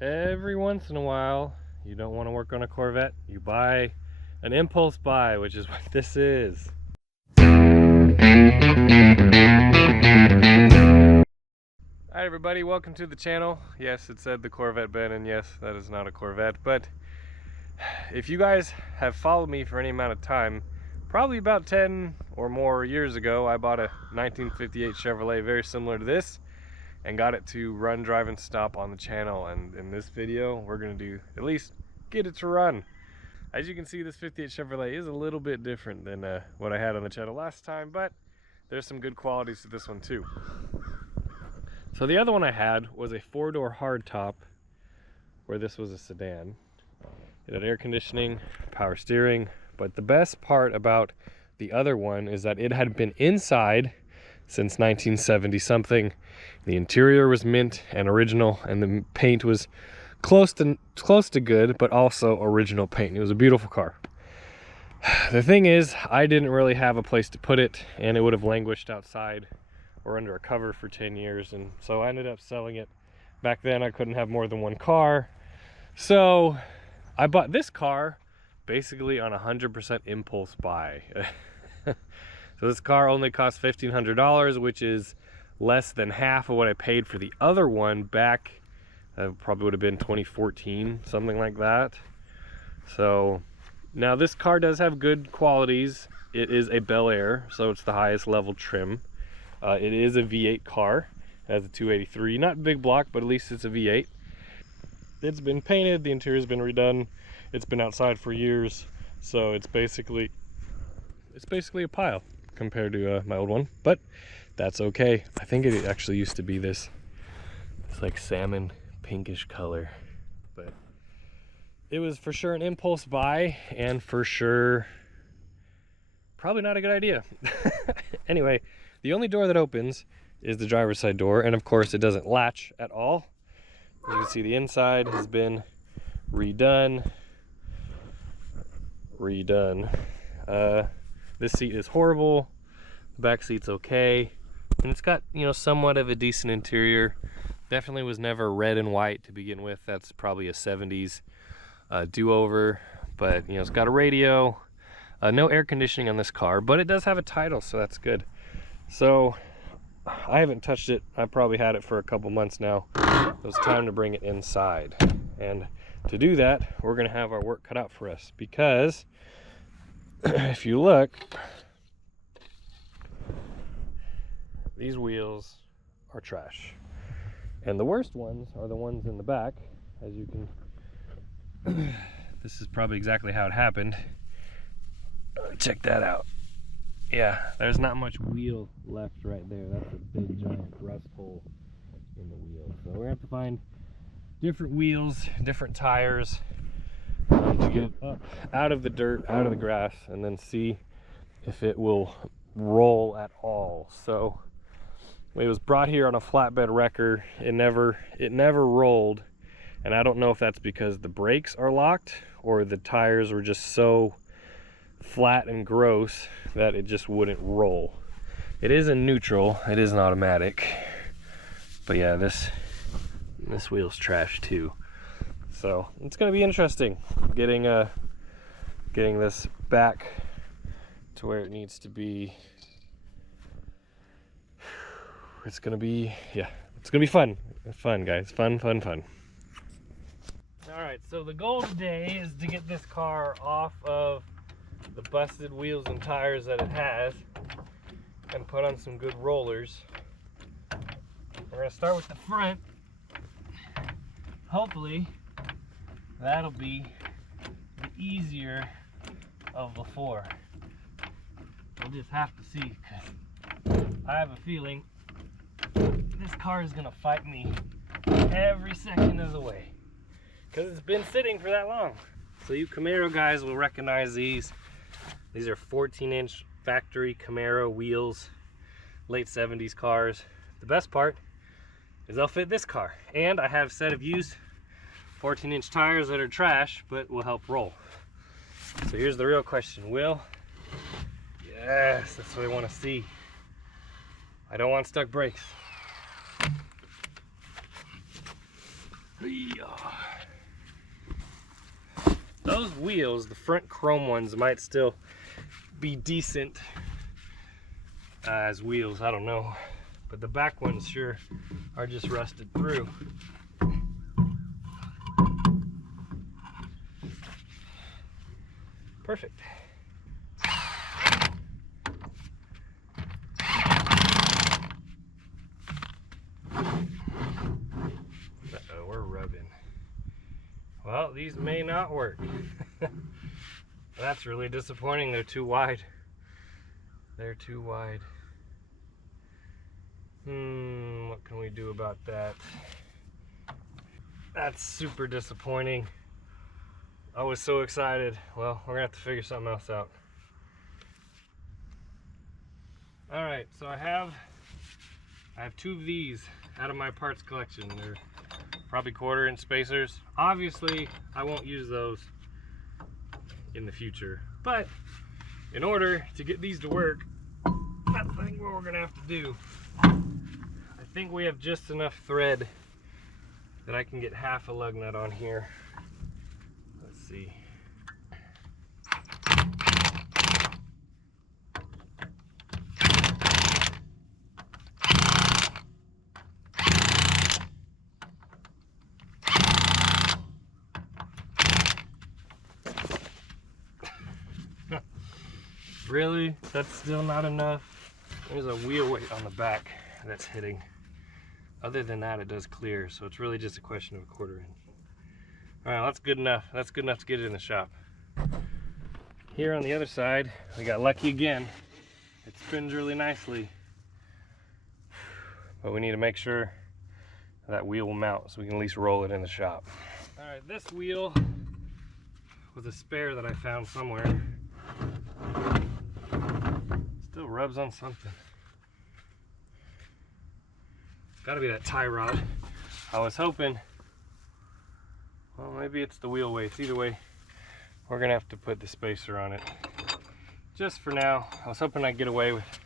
every once in a while, you don't want to work on a Corvette, you buy an impulse buy, which is what this is. Alright everybody, welcome to the channel. Yes, it said the Corvette Ben, and yes, that is not a Corvette, but if you guys have followed me for any amount of time, probably about 10 or more years ago, I bought a 1958 Chevrolet very similar to this and got it to run, drive, and stop on the channel. And in this video, we're going to do at least get it to run. As you can see, this 58 Chevrolet is a little bit different than what I had on the channel last time, but there's some good qualities to this one too. So the other one I had was a four-door hardtop, where this was a sedan. It had air conditioning, power steering, but the best part about the other one is that it had been inside since 1970 something. The interior was mint and original, and the paint was close to good, but also original paint. It was a beautiful car. The thing is, I didn't really have a place to put it, and it would have languished outside or under a cover for 10 years, and so I ended up selling it. Back then I couldn't have more than one car, so I bought this car basically on 100% impulse buy. So this car only cost $1,500, which is less than half of what I paid for the other one back, probably would have been 2014, something like that. So now this car does have good qualities. It is a Bel-Air, so it's the highest level trim. It is a V8 car. It has a 283, not big block, but at least it's a V8. It's been painted, the interior's been redone, it's been outside for years, so it's basically a pile compared to my old one, but that's okay. I think it actually used to be this like salmon pinkish color, but it was for sure an impulse buy, and for sure probably not a good idea. Anyway, the only door that opens is the driver's side door, and of course it doesn't latch at all. You can see the inside has been redone. This seat is horrible. The back seat's okay, and it's got, you know, somewhat of a decent interior. Definitely was never red and white to begin with. That's probably a 70s do-over, but you know, it's got a radio. No air conditioning on this car, but it does have a title, so that's good. So I haven't touched it. I probably had it for a couple months now. It was time to bring it inside, and to do that, we're gonna have our work cut out for us, because if you look, these wheels are trash, and the worst ones are the ones in the back. As you can this is probably exactly how it happened. Check that out. Yeah, there's not much wheel left right there. That's a big giant rust hole in the wheel, so we're gonna have to find different wheels, different tires, to get it up out of the dirt, out of the grass, and then see if it will roll at all. So it was brought here on a flatbed wrecker. It never rolled, and I don't know if that's because the brakes are locked or the tires were just so flat and gross that it just wouldn't roll. It is in neutral, it is an automatic, but yeah, this wheel's trash too. So it's gonna be interesting getting this back to where it needs to be. It's gonna be, yeah, it's gonna be fun. Fun, guys, fun. All right, so the goal today is to get this car off of the busted wheels and tires that it has and put on some good rollers. We're gonna start with the front. Hopefully that'll be the easier of the four. We'll just have to see, because I have a feeling this car is gonna fight me every second of the way, because it's been sitting for that long. So you Camaro guys will recognize these. These are 14-inch factory Camaro wheels, late 70s cars. The best part is they'll fit this car, and I have a set of used 14-inch tires that are trash but will help roll. So here's the real question, Will. Yes, that's what I want to see. I don't want stuck brakes. Those wheels, the front chrome ones, might still be decent as wheels, I don't know. But the back ones sure are just rusted through. Perfect. Uh-oh, we're rubbing. Well, these may not work. That's really disappointing. They're too wide. They're too wide. What can we do about that? That's super disappointing. I was so excited. Well, we're gonna have to figure something else out. All right, so I have two of these out of my parts collection. They're probably 1/4 inch spacers. Obviously, I won't use those in the future, but in order to get these to work, I think what we're gonna have to do, I think we have just enough thread that I can get half a lug nut on here. Let's see. Really? That's still not enough? There's a wheel weight on the back that's hitting. Other than that, it does clear, so it's really just a question of a 1/4 inch. All right, that's good enough. That's good enough to get it in the shop. Here on the other side, we got lucky again. It spins really nicely, but we need to make sure that wheel will mount so we can at least roll it in the shop. All right, this wheel was a spare that I found somewhere. Still rubs on something. It's gotta be that tie rod. I was hoping, well, maybe it's the wheel weights. Either way, we're gonna have to put the spacer on it. Just for now. I was hoping I'd get away with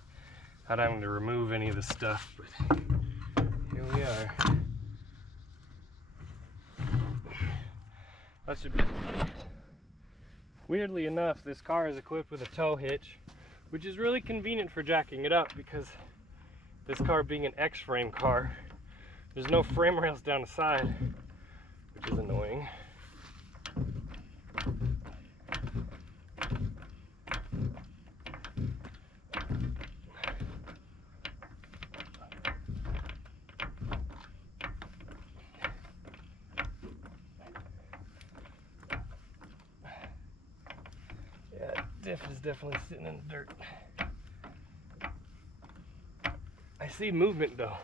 not having to remove any of the stuff, but here we are. That should be. Weirdly enough, this car is equipped with a tow hitch, which is really convenient for jacking it up because this car being an X-frame car, there's no frame rails down the side, which is annoying. Diff is definitely sitting in the dirt. I see movement though.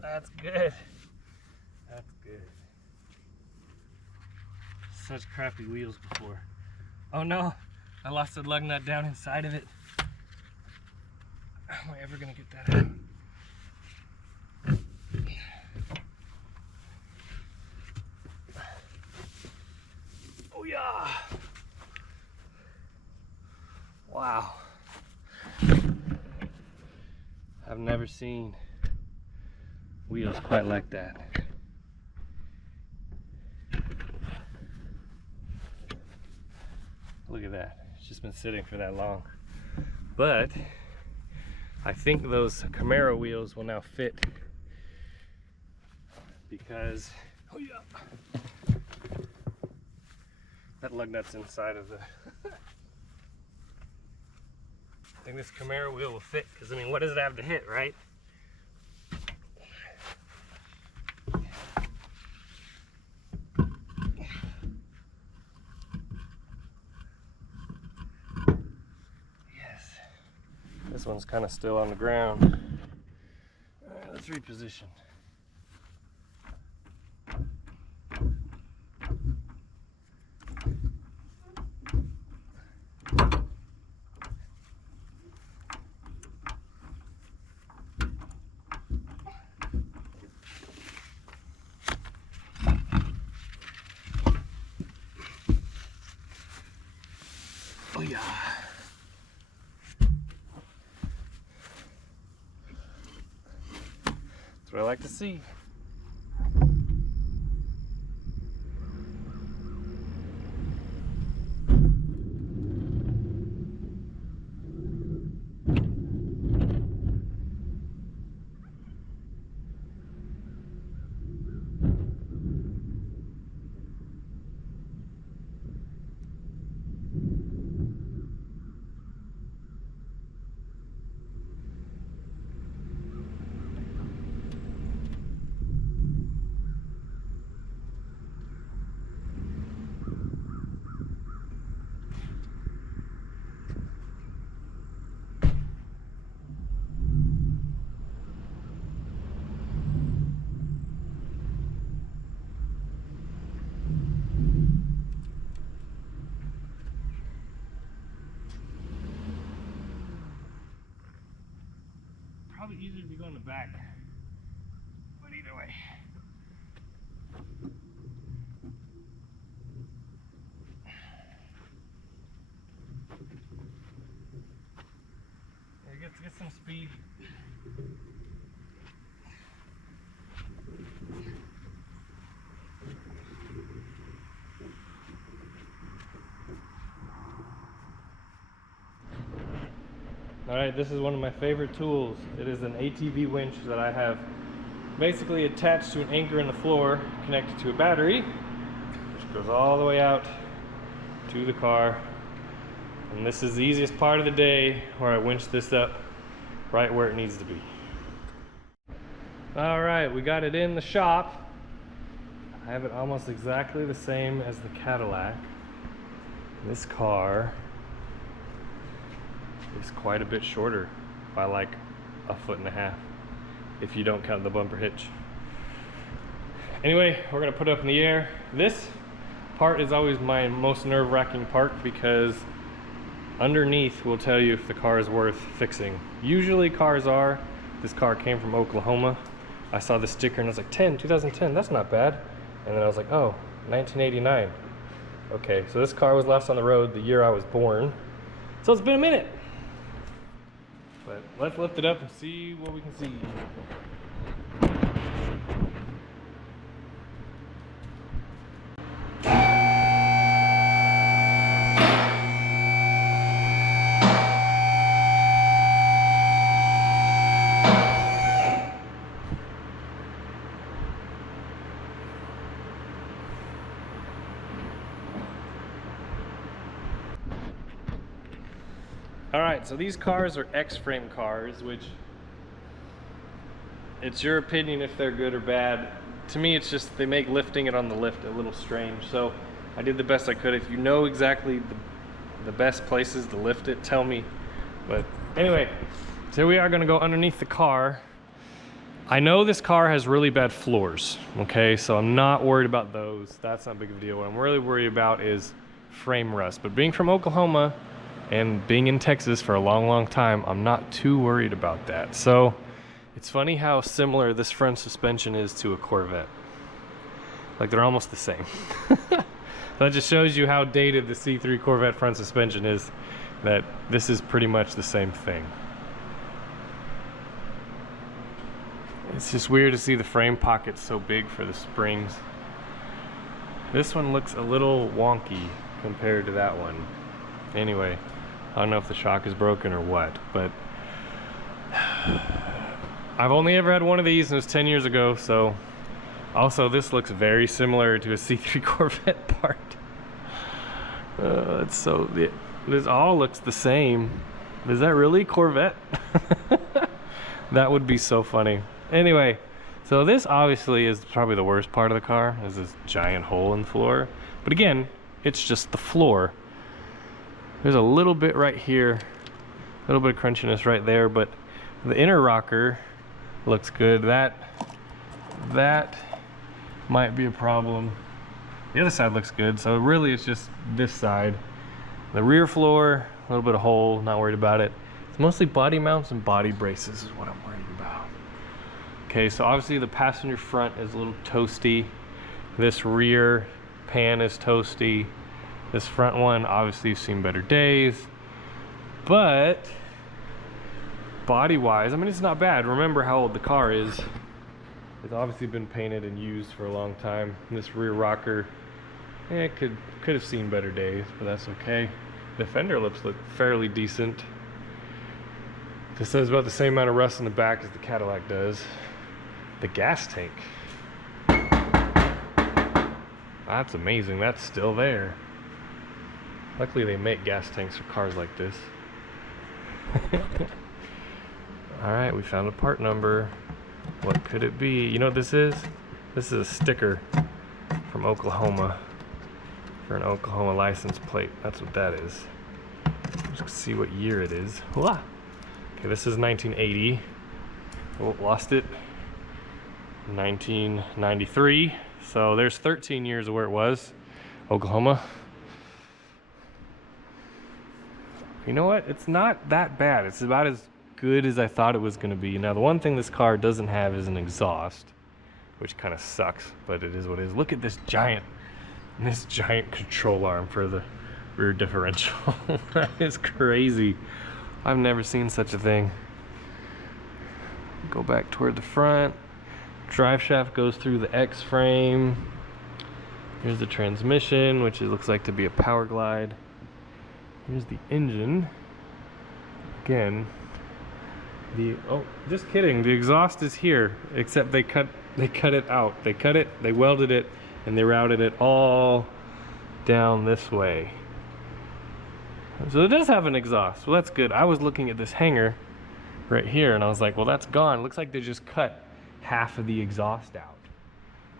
That's good. That's good. Such crappy wheels before. Oh no, I lost the lug nut down inside of it. How am I ever gonna get that out? Oh yeah! Wow. I've never seen wheels quite like that. Look at that. It's just been sitting for that long. But I think those Camaro wheels will now fit because oh yeah, that lug nut's inside of the I think this Camaro wheel will fit because I mean, what does it have to hit, right? Yes. This one's kind of still on the ground. All right, let's reposition. Oh yeah. That's what I like to see. Probably easier if you go in the back, but either way. Yeah, get some speed. Alright, this is one of my favorite tools. It is an ATV winch that I have basically attached to an anchor in the floor, connected to a battery, which goes all the way out to the car. And this is the easiest part of the day, where I winch this up right where it needs to be. Alright, we got it in the shop. I have it almost exactly the same as the Cadillac. This car is quite a bit shorter by like 1.5 feet if you don't count the bumper hitch. Anyway, we're gonna put it up in the air. This part is always my most nerve-wracking part because underneath will tell you if the car is worth fixing. Usually cars are. This car came from Oklahoma. I saw the sticker and I was like, 2010, that's not bad. And then I was like, oh, 1989. Okay, so this car was last on the road the year I was born. So it's been a minute. But let's lift it up and see what we can see. Alright, so these cars are X-frame cars, which it's your opinion if they're good or bad. To me, it's just they make lifting it on the lift a little strange. So I did the best I could. If you know exactly the best places to lift it, tell me. But anyway, so we are going to go underneath the car. I know this car has really bad floors, okay? So I'm not worried about those. That's not big of a deal. What I'm really worried about is frame rust. But being from Oklahoma and being in Texas for a long time, I'm not too worried about that. So it's funny how similar this front suspension is to a Corvette. Like they're almost the same. That just shows you how dated the C3 Corvette front suspension is, that this is pretty much the same thing. It's just weird to see the frame pockets so big for the springs. This one looks a little wonky compared to that one. Anyway, I don't know if the shock is broken or what, but I've only ever had one of these and it was 10 years ago, so also this looks very similar to a C3 Corvette part. This all looks the same. Is that really Corvette? That would be so funny. Anyway, so this obviously is probably the worst part of the car, is this giant hole in the floor. But again, it's just the floor. There's a little bit right here, a little bit of crunchiness right there, but the inner rocker looks good. That might be a problem. The other side looks good, so really it's just this side. The rear floor, a little bit of hole, not worried about it. It's mostly body mounts and body braces is what I'm worried about. Okay, so obviously the passenger front is a little toasty. This rear pan is toasty. This front one, obviously you've seen better days, but body-wise, I mean, it's not bad. Remember how old the car is. It's obviously been painted and used for a long time. This rear rocker, it could have seen better days, but that's okay. The fender lips look fairly decent. This has about the same amount of rust in the back as the Cadillac does. The gas tank. That's amazing, that's still there. Luckily they make gas tanks for cars like this. Alright, we found a part number. What could it be? You know what this is? This is a sticker from Oklahoma for an Oklahoma license plate. That's what that is. Let's see what year it is. Hooah! Okay, this is 1980. Oh, lost it. 1993. So there's 13 years of where it was. Oklahoma. You know what? It's not that bad. It's about as good as I thought it was going to be. Now, the one thing this car doesn't have is an exhaust, which kind of sucks, but it is what it is. Look at this giant control arm for the rear differential. That is crazy. I've never seen such a thing. Go back toward the front. Drive shaft goes through the X frame. Here's the transmission, which it looks like to be a power glide. Here's the engine. Again, oh, just kidding. The exhaust is here, except they cut it out. They cut it, they welded it, and they routed it all down this way. So it does have an exhaust. Well, that's good. I was looking at this hanger right here, and I was like, well, that's gone. Looks like they just cut half of the exhaust out.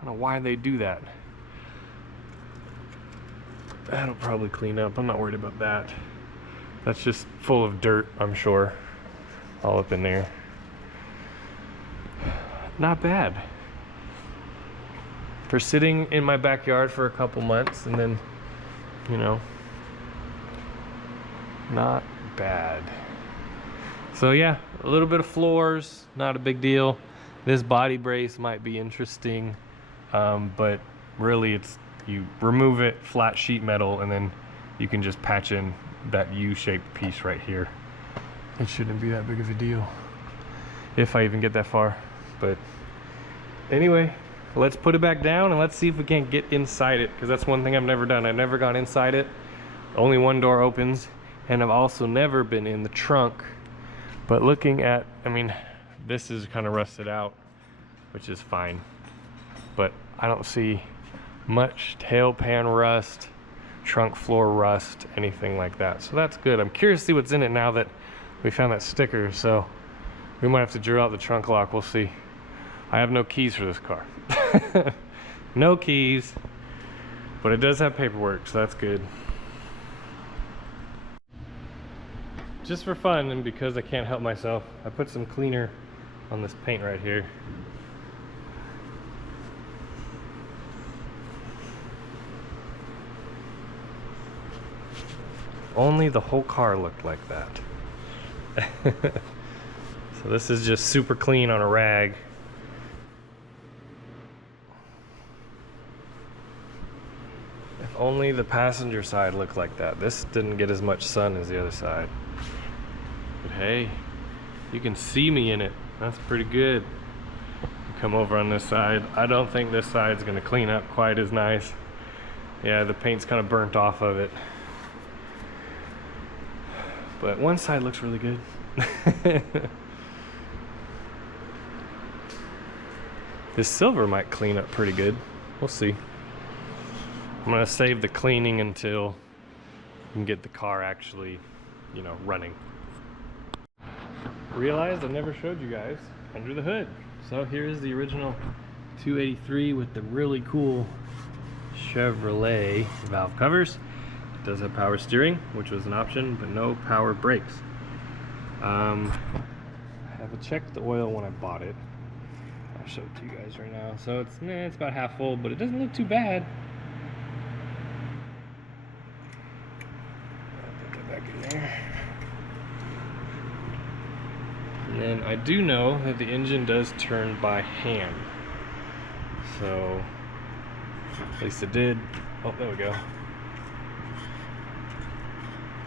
I don't know why they do that. That'll probably clean up. I'm not worried about that. That's just full of dirt, I'm sure. All up in there. Not bad. For sitting in my backyard for a couple months and then, you know, not bad. So yeah, a little bit of floors, not a big deal. This body brace might be interesting, but really it's, you remove it, flat sheet metal, and then you can just patch in that U-shaped piece right here. It shouldn't be that big of a deal, if I even get that far. But anyway, let's put it back down and let's see if we can't get inside it, because that's one thing I've never done. I've never gone inside it. Only one door opens, and I've also never been in the trunk. But looking at, I mean, this is kind of rusted out, which is fine, but I don't see much tail pan rust, trunk floor rust, anything like that. So that's good. I'm curious to see what's in it now that we found that sticker. So we might have to drill out the trunk lock. We'll see. I have no keys for this car. No keys, but it does have paperwork, so that's good. Just for fun and because I can't help myself, I put some cleaner on this paint right here. Only the whole car looked like that. So this is just super clean on a rag. If only the passenger side looked like that. This didn't get as much sun as the other side. But hey, you can see me in it. That's pretty good. Come over on this side. I don't think this side's gonna clean up quite as nice. Yeah, the paint's kind of burnt off of it. But one side looks really good. This silver might clean up pretty good. We'll see. I'm gonna save the cleaning until we can get the car actually, you know, running. Realized I never showed you guys under the hood. So here's the original 283 with the really cool Chevrolet valve covers. It does have power steering, which was an option, but no power brakes. I have checked the oil when I bought it. I'll show it to you guys right now. So it's about half full, but it doesn't look too bad. I'll put that back in there. And then I do know that the engine does turn by hand. So, at least it did. Oh, there we go.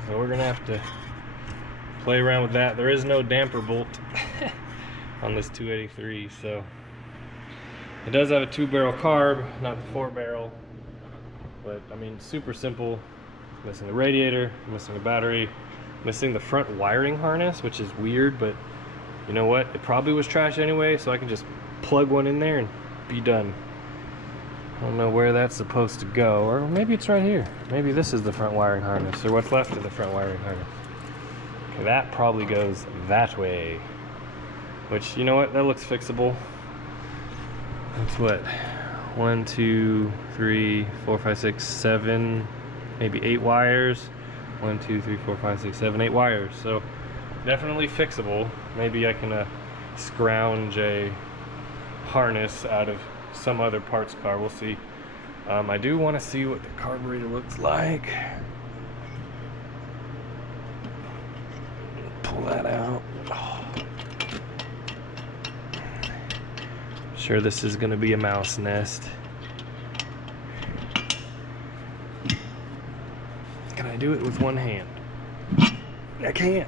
So we're gonna have to play around with that. There is no damper bolt on this 283, so It does have a 2-barrel carb, not the 4-barrel, but I mean, super simple. Missing the radiator, missing the battery, missing the front wiring harness, which is weird, but you know what? It probably was trash anyway, so I can just plug one in there and be done. I don't know where that's supposed to go, or maybe it's right here. Maybe this is the front wiring harness, or what's left of the front wiring harness. Okay, that probably goes that way. Which, you know what? That looks fixable. That's what? 1, 2, 3, 4, 5, 6, 7, maybe 8 wires. 1, 2, 3, 4, 5, 6, 7, 8 wires. So definitely fixable. Maybe I can scrounge a harness out of some other parts car. We'll see. I do want to see what the carburetor looks like. Pull that out. Oh. Sure, this is going to be a mouse nest. Can I do it with one hand? I can't.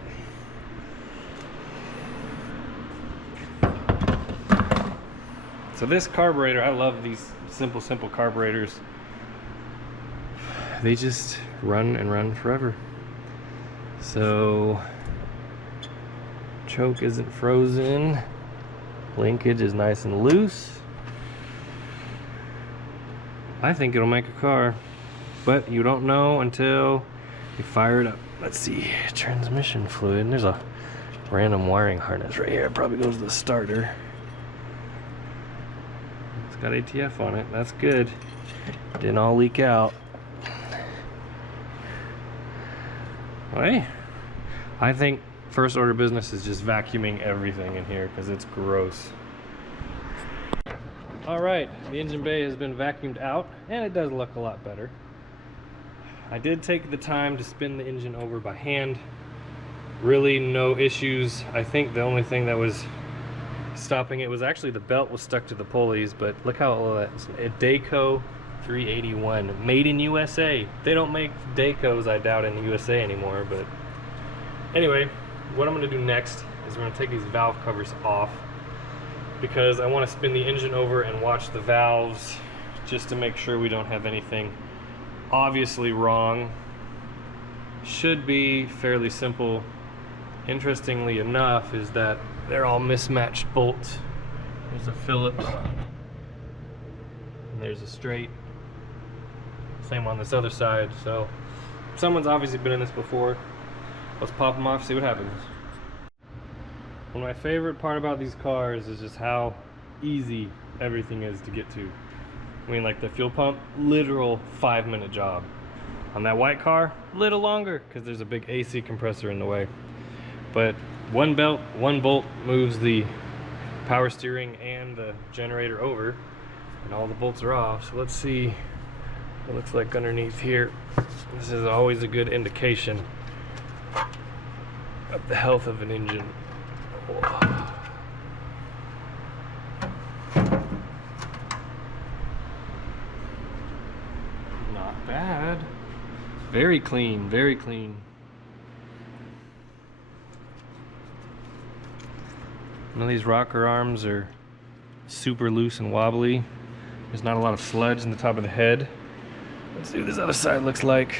So this carburetor, I love these simple carburetors. They just run and run forever. So choke isn't frozen. Linkage is nice and loose. I think it'll make a car, but you don't know until you fire it up. Let's see, transmission fluid. And there's a random wiring harness right here. It probably goes to the starter. It's got ATF on it. That's good. Didn't all leak out. Hey, I think first order business is just vacuuming everything in here because it's gross. All right, the engine bay has been vacuumed out and it does look a lot better. I did take the time to spin the engine over by hand. Really no issues. I think the only thing that was stopping it was actually the belt was stuck to the pulleys, but look how old that is. A Dayco 381, made in USA. They don't make Daycos, I doubt, in the USA anymore, but anyway, what I'm going to do next is we're going to take these valve covers off because I want to spin the engine over and watch the valves just to make sure we don't have anything obviously wrong. Should be fairly simple. Interestingly enough is that they're all mismatched bolts. There's a Phillips and there's a straight. Same on this other side, so someone's obviously been in this before. Let's pop them off, see what happens. One of my favorite part about these cars is just how easy everything is to get to. I mean, like the fuel pump, literal 5-minute job. On that white car, little longer because there's a big AC compressor in the way. But one bolt moves the power steering and the generator over, and all the bolts are off. So let's see what it looks like underneath here. This is always a good indication of the health of an engine. Not bad. Very clean, very clean. None of these rocker arms are super loose and wobbly. There's not a lot of sludge in the top of the head. Let's see what this other side looks like.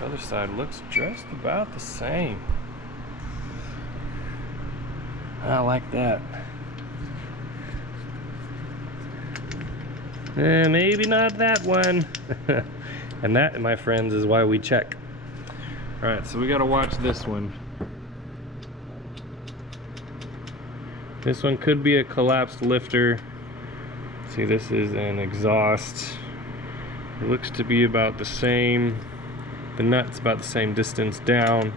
The other side looks just about the same. I like that. Maybe not that one. And that, my friends, is why we check. Alright, so we gotta watch this one. This one could be a collapsed lifter. See, this is an exhaust. It looks to be about the same. The nut's about the same distance down.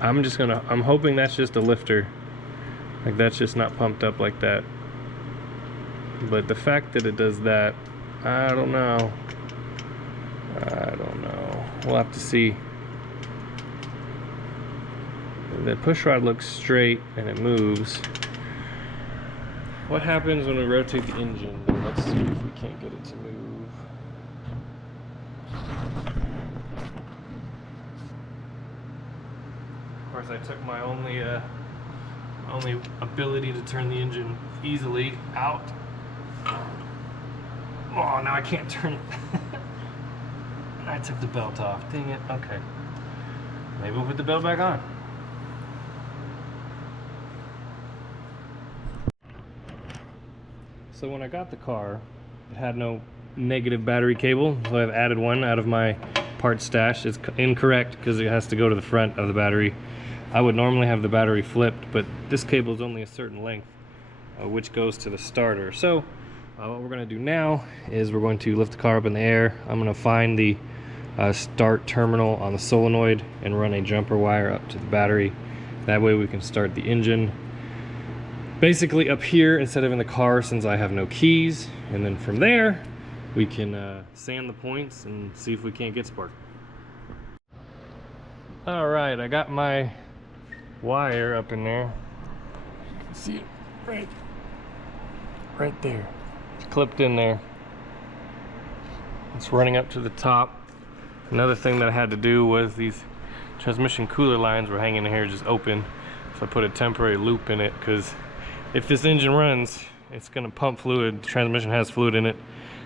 I'm hoping that's just a lifter. Like, that's just not pumped up like that. But the fact that it does that, I don't know. We'll have to see. The push rod looks straight and it moves. What happens when we rotate the engine? Let's see if we can't get it to move. Of course, I took my only ability to turn the engine easily out. Oh, now I can't turn it. I took the belt off. Dang it. Okay. Maybe we'll put the belt back on. So when I got the car, it had no negative battery cable, so I've added one out of my parts stash. It's incorrect because it has to go to the front of the battery. I would normally have the battery flipped, but this cable is only a certain length, which goes to the starter. So what we're going to do now is we're going to lift the car up in the air. I'm going to find the start terminal on the solenoid and run a jumper wire up to the battery. That way we can start the engine basically up here instead of in the car, since I have no keys. And then from there we can sand the points and see if we can't get spark. All right, I got my wire up in there. See it right there. It's clipped in there. It's running up to the top. Another thing that I had to do was these transmission cooler lines were hanging in here just open, so I put a temporary loop in it, because if this engine runs, it's gonna pump fluid. The transmission has fluid in it,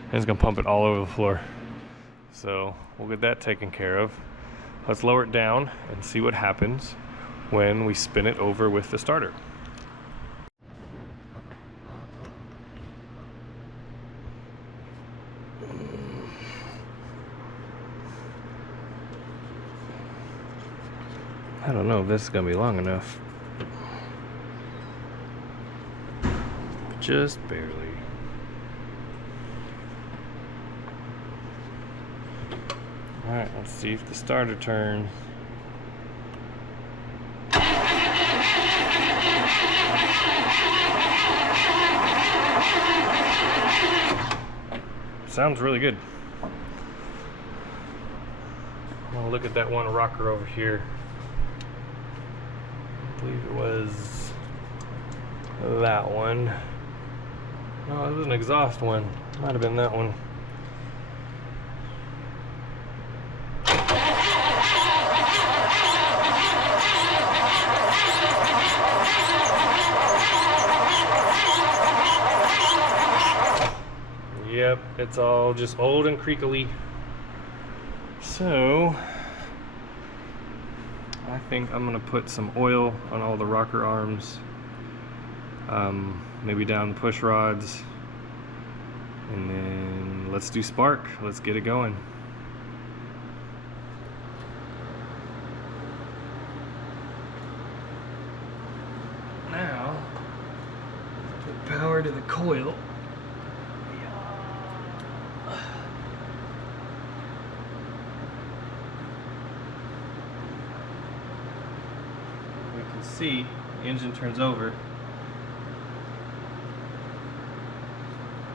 and it's gonna pump it all over the floor. So we'll get that taken care of. Let's lower it down and see what happens when we spin it over with the starter. I don't know if this is gonna be long enough. Just barely. Alright, let's see if the starter turns. Sounds really good. I'm gonna look at that one rocker over here. I believe it was that one. No, it was an exhaust one. Might have been that one. Yep, it's all just old and creakily. So I think I'm gonna put some oil on all the rocker arms, maybe down the push rods, and then let's do spark. Let's get it going. Now put power to the coil. See, the engine turns over.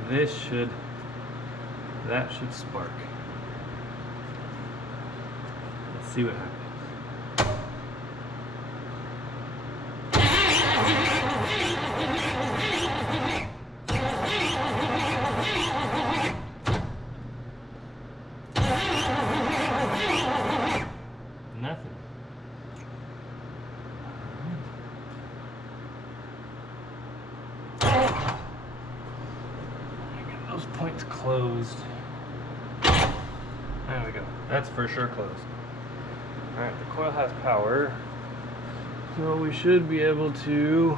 That should spark. Let's see what happens. Nothing. Those points closed. There we go. That's for sure closed. Alright, the coil has power, so we should be able to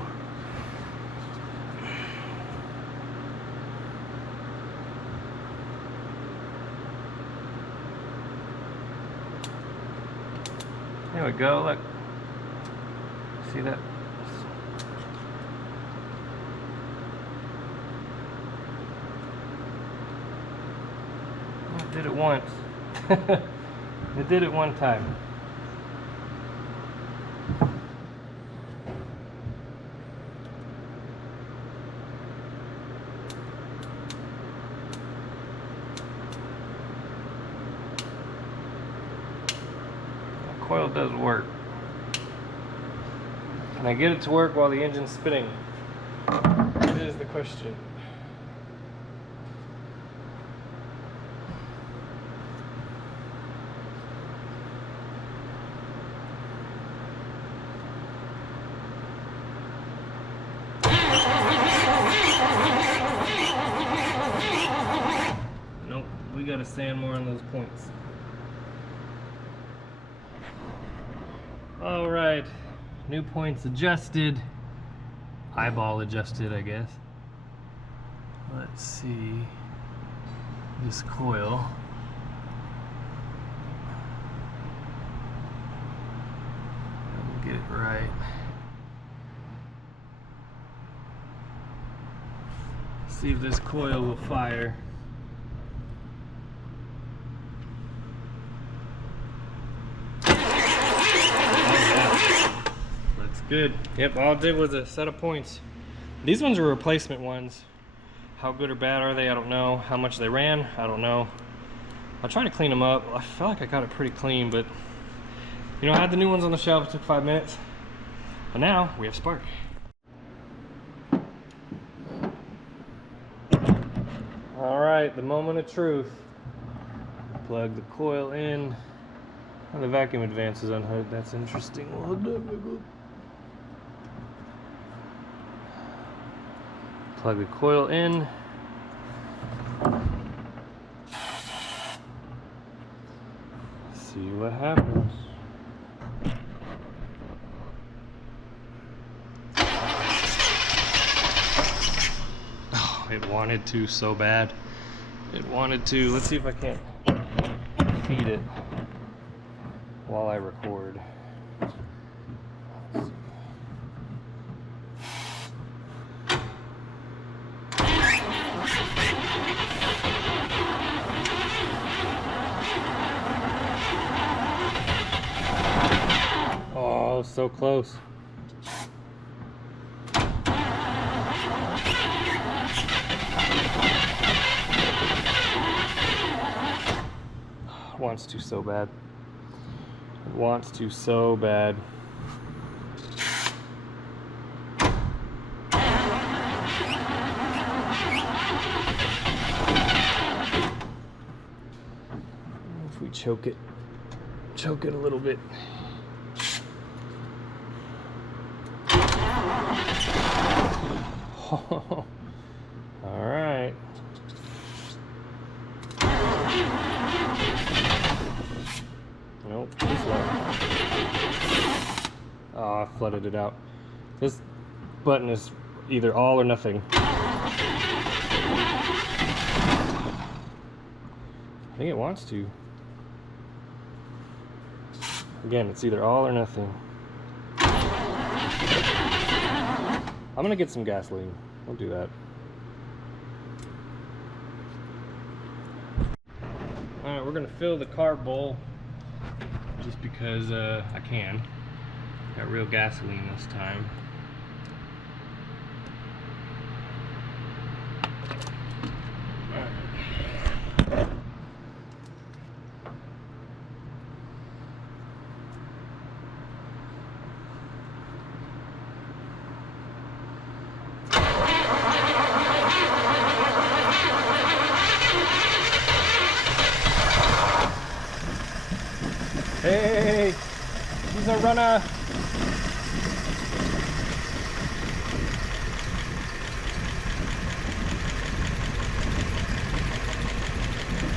there we go, look. See that? It did it once. It did it one time. The coil does work. Can I get it to work while the engine's spinning? That is the question. we gotta sand more on those points. All right, new points adjusted. Eyeball adjusted, I guess. Let's see this coil. Get it right. See if this coil will fire. That's good. Yep, all I did was a set of points. These ones are replacement ones. How good or bad are they? I don't know. How much they ran? I don't know. I'll try to clean them up. I feel like I got it pretty clean, but you know, I had the new ones on the shelf. It took 5 minutes. But now we have spark. All right, the moment of truth. Plug the coil in. Oh, the vacuum advances unhooked. That's interesting. Plug the coil in. See what happens. Oh, it wanted to so bad. It wanted to. Let's see if I can't feed it while I record. Oh, so close. It wants to so bad. It wants to so bad. If we choke it a little bit. All right. Nope, this one. Oh, I flooded it out. This button is either all or nothing. I think it wants to. Again, it's either all or nothing. I'm gonna get some gasoline. We'll do that. Alright, we're gonna fill the carb bowl just because I can. Got real gasoline this time. Hey, he's a runner.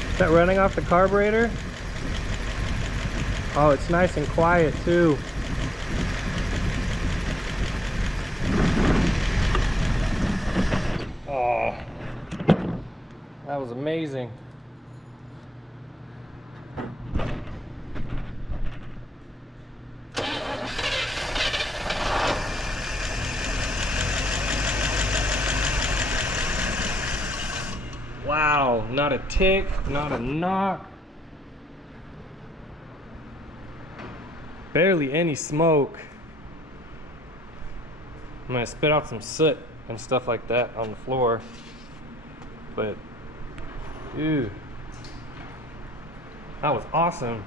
Is that running off the carburetor? Oh, it's nice and quiet too. Oh, that was amazing. Wow, not a tick, not a knock. Barely any smoke. I'm gonna spit out some soot and stuff like that on the floor. But, ew. That was awesome.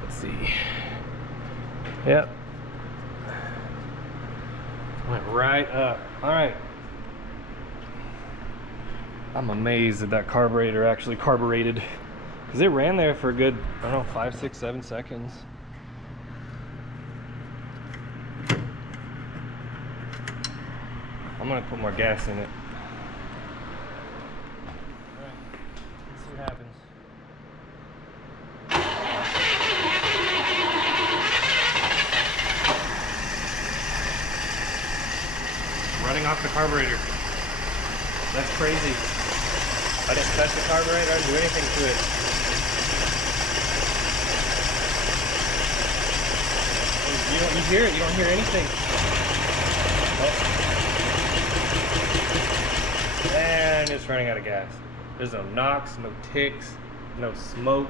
Let's see. Yep. Went right up. All right. I'm amazed that that carburetor actually carbureted, because it ran there for a good, I don't know, 5, 6, 7 seconds. I'm gonna put more gas in it. what happens. Running off the carburetor. That's crazy. I didn't touch the carburetor, I didn't do anything to it. You hear it, you don't hear anything. Oh. And it's running out of gas. There's no knocks, no ticks, no smoke.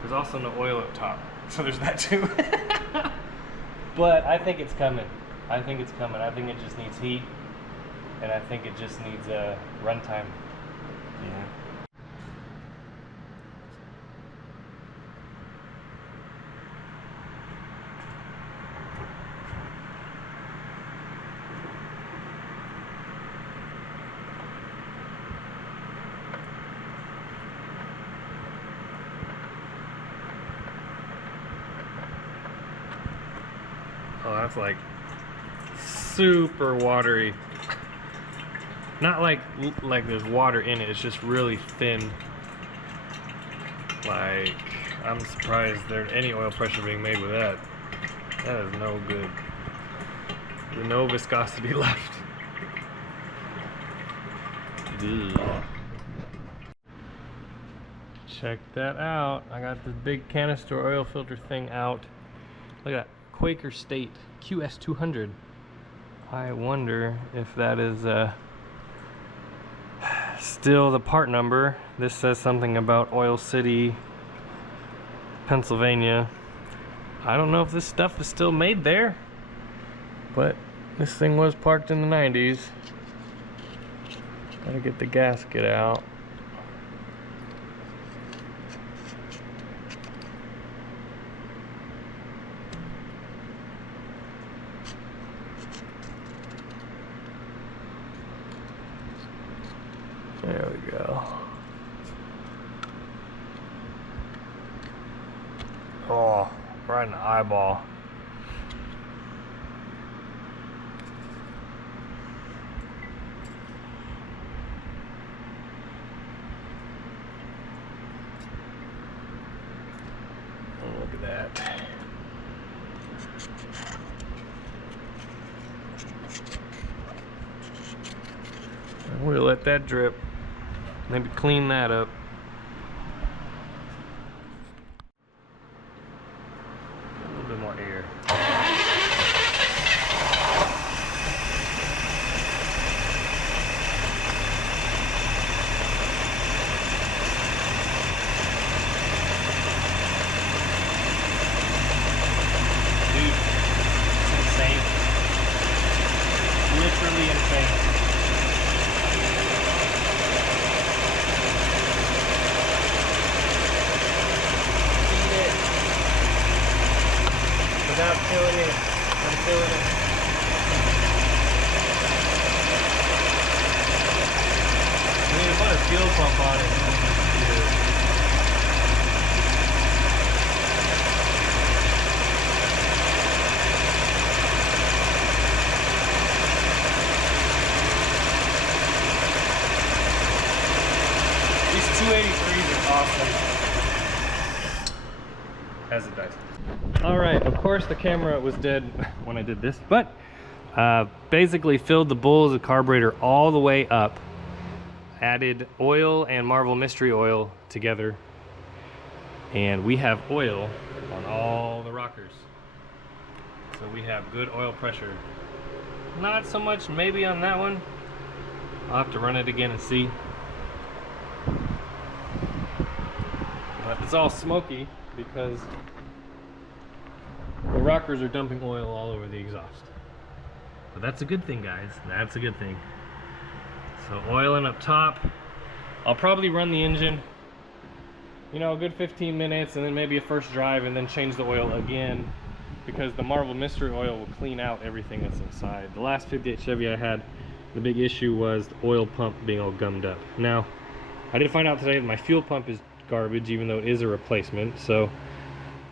There's also no oil up top. So there's that too. But I think it's coming. I think it's coming. I think it just needs heat. And I think it just needs a runtime. Yeah. Oh, that's like super watery. Not like there's water in it, it's just really thin. Like, I'm surprised there's any oil pressure being made with that. That is no good. There's no viscosity left. Ugh. Check that out. I got this big canister oil filter thing out. Look at that. Quaker State QS200. I wonder if that is still the part number. This says something about Oil City, Pennsylvania. I don't know if this stuff is still made there, but this thing was parked in the 90s. Gotta get the gasket out. There we go. Oh, right in the eyeball. Oh, look at that. We'll let that drip. Maybe clean that up. A little bit more air. Dude, it's insane. Literally insane. Without killing it, I'm killing it. We need to put a fuel pump on it. These 283s are awesome. As it does. Alright, of course the camera was dead when I did this, but basically filled the bowls of carburetor all the way up, added oil and Marvel Mystery Oil together, and we have oil on all the rockers. So we have good oil pressure. Not so much maybe on that one. I'll have to run it again and see. But it's all smoky because the rockers are dumping oil all over the exhaust. But that's a good thing, guys. That's a good thing. So oiling up top. I'll probably run the engine, you know, a good 15 minutes and then maybe a first drive and then change the oil again, because the Marvel Mystery Oil will clean out everything that's inside. The last 58 Chevy I had, the big issue was the oil pump being all gummed up. Now, I did find out today that my fuel pump is garbage, even though it is a replacement, so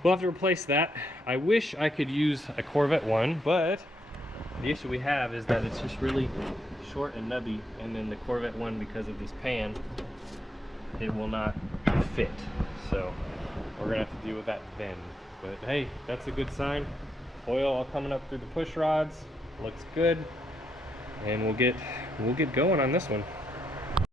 we'll have to replace that. I wish I could use a Corvette one, but the issue we have is that it's just really short and nubby, and then the Corvette one, because of this pan, it will not fit. So we're gonna have to deal with that then. But hey, that's a good sign. Oil all coming up through the push rods, looks good, and we'll get going on this one.